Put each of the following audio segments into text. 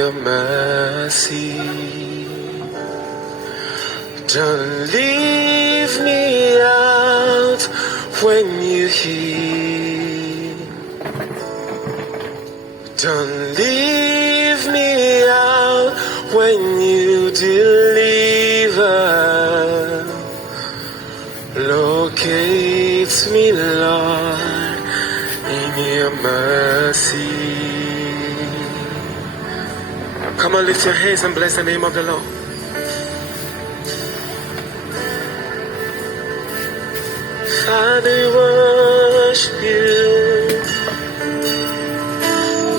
your mercy. Don't leave me out when you heal. Don't leave me out when you deliver. Locate me, Lord, in your mercy. Come on, lift your hands and bless the name of the Lord. Father, worship you.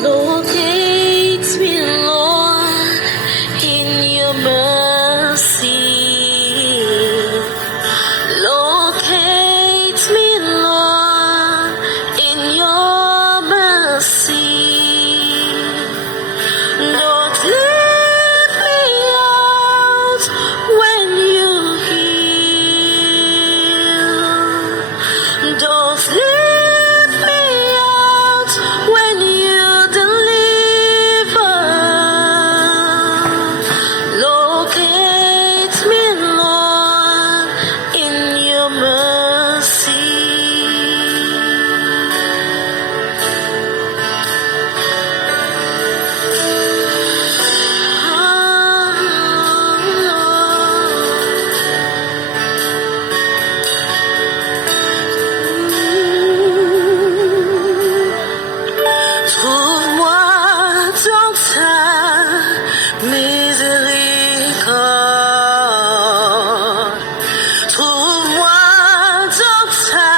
Locate me, Lord, in your mercy. Locate me, Lord, in your mercy. Don't leave me out when you heal. Don't leave me out when you deliver. Locate me, Lord, in your mercy. Trouve-moi dans ta miséricorde. Trouve-moi dans ta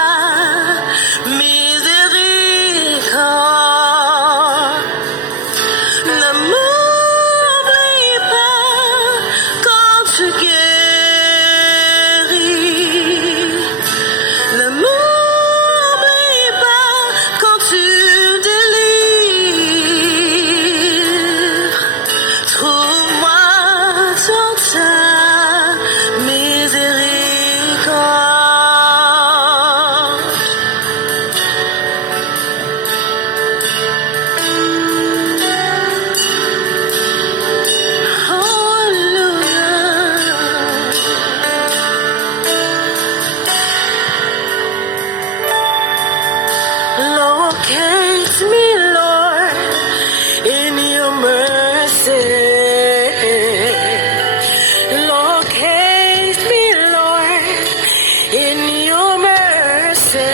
miséricorde. Ne m'oublie pas quand tu guéris. Ne m'oublie pas quand tu délivres. Trouve-moi dans ta miséricorde. Locate me, Lord, in your mercy. Locate me, Lord, in your mercy.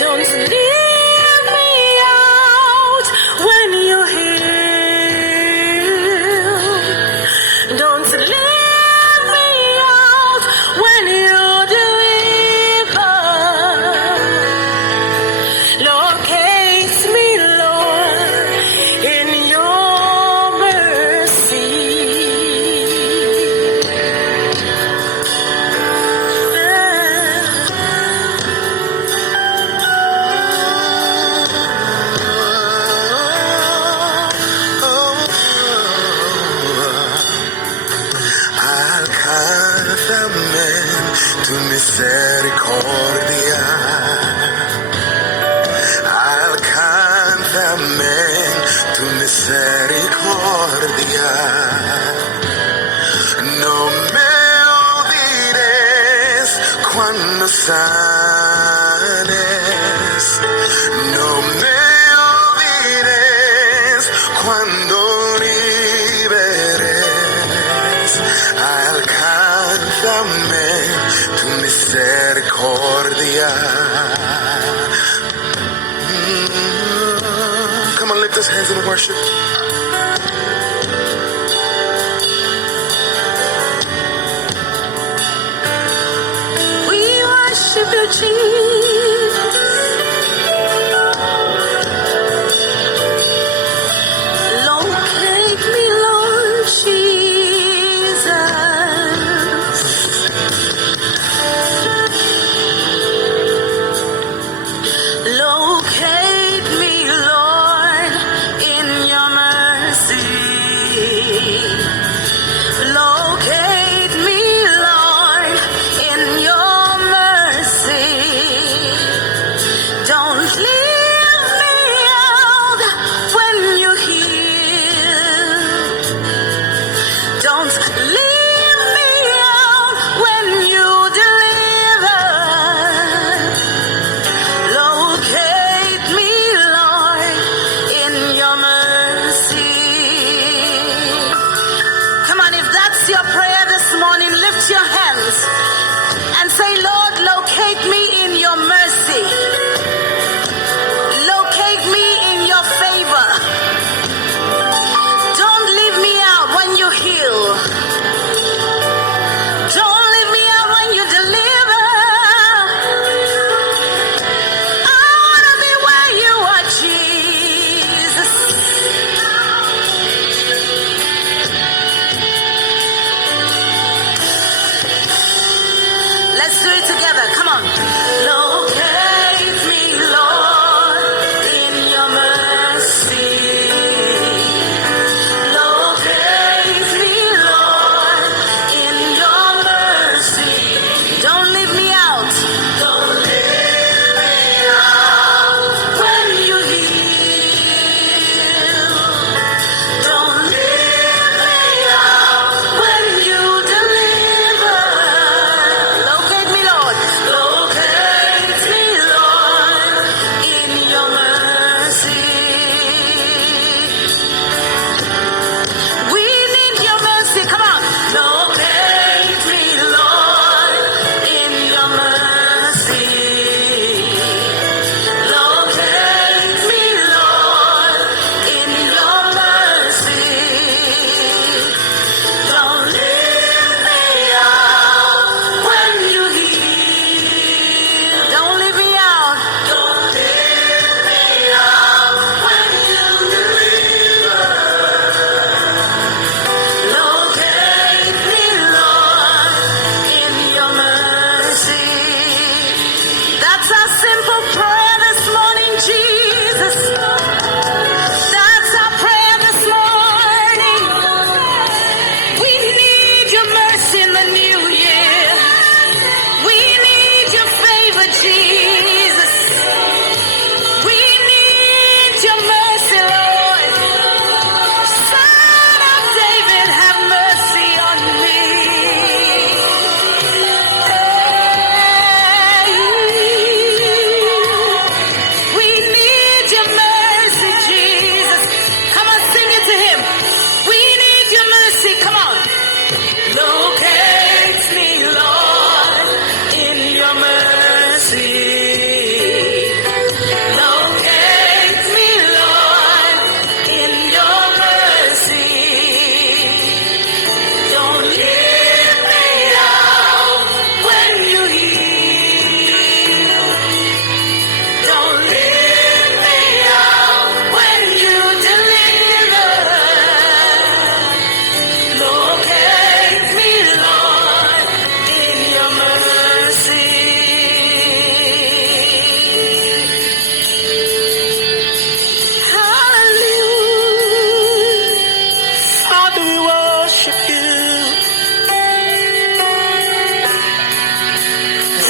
Don't leave me out when you heal. Don't leave me out when you deliver. Locate me, Lord, in your mercy. Alcánzame tu misericordia. Alcánzame tu misericordia. No me olvides cuando sanes. No me olvides cuando liberes. Alcánzame tu misericordia. Come on, lift those hands in worship. We worship you, Jesus. Locate me, Lord Jesus. Locate me, Lord, in your mercy. Locate me, Lord, in your mercy. lift your hands and say, Lord, locate me in your mercy. Locate me in your favor. Don't leave me out when you heal. Don't leave me out when you deliver. I want to be where you are, Jesus. Let's do it together. Come on. Locate me, Lord, in your mercy. Locate me, Lord, in your mercy. Don't leave me out. Don't leave me out when you heal. Don't leave me out when you deliver. Locate me, Lord. Locate me, Lord, in your mercy. We need your mercy. Come on. Locate me, Lord, in your mercy. Locate me, Lord, in your mercy. Don't leave me out when you heal. Don't leave me out. Don't leave me out when you deliver. Locate me, Lord, in your mercy. That's our simple prayer this morning, Jesus. That's our prayer this morning. We need your mercy in the new year. We need your favor, Jesus. We need your mercy, Lord. Son of David, have mercy on me. We need your mercy, Jesus. Come on, sing it to him. We need your mercy. Come on. Locate me, Lord, in your mercy. Locate me, Lord, in your mercy. Don't leave me out when you heal. Don't leave me out when you deliver. Locate me, Lord, in your mercy. Hallelujah. Father, we worship you.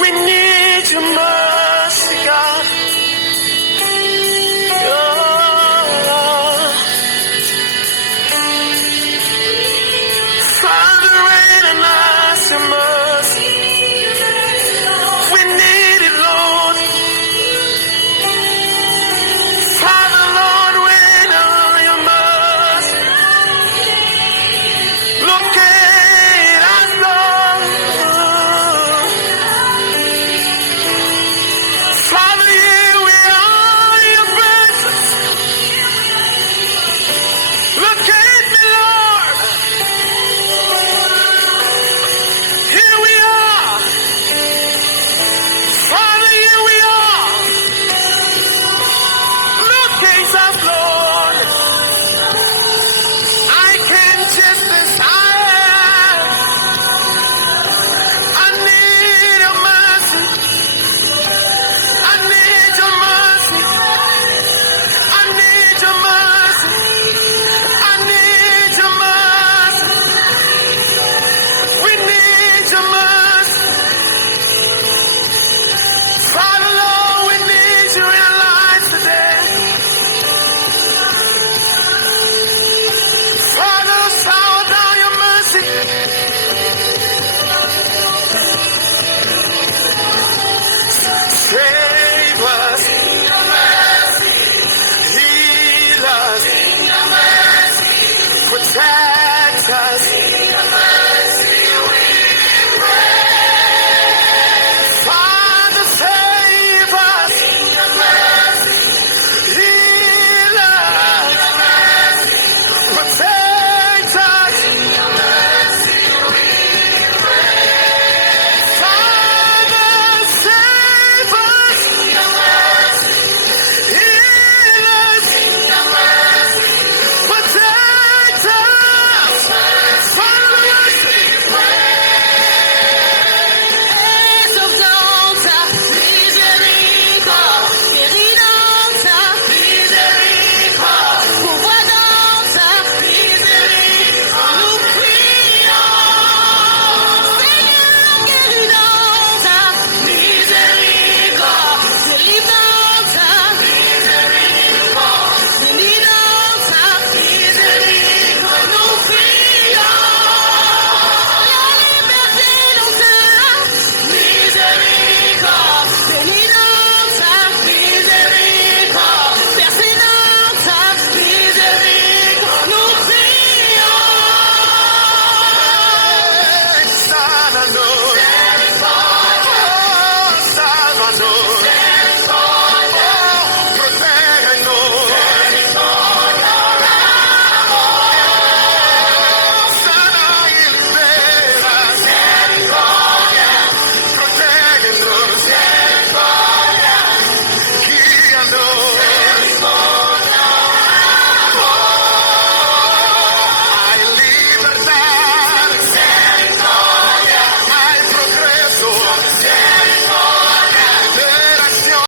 We need your mercy, God. Oh, Father, rain on us your mercy. We need it, Lord. Father, Lord, rain on your mercy. Locate us, Lord. Father, here we are in your presence. Locate me, Lord. Here we are. Father, here we are. Locate us, Lord. I can't just decide. I need your mercy. I need your mercy. I need your mercy. I need your mercy. We need your mercy. Father, Lord, we need you in our lives today. Father, shower down your mercy. Save us. Heal us. Protect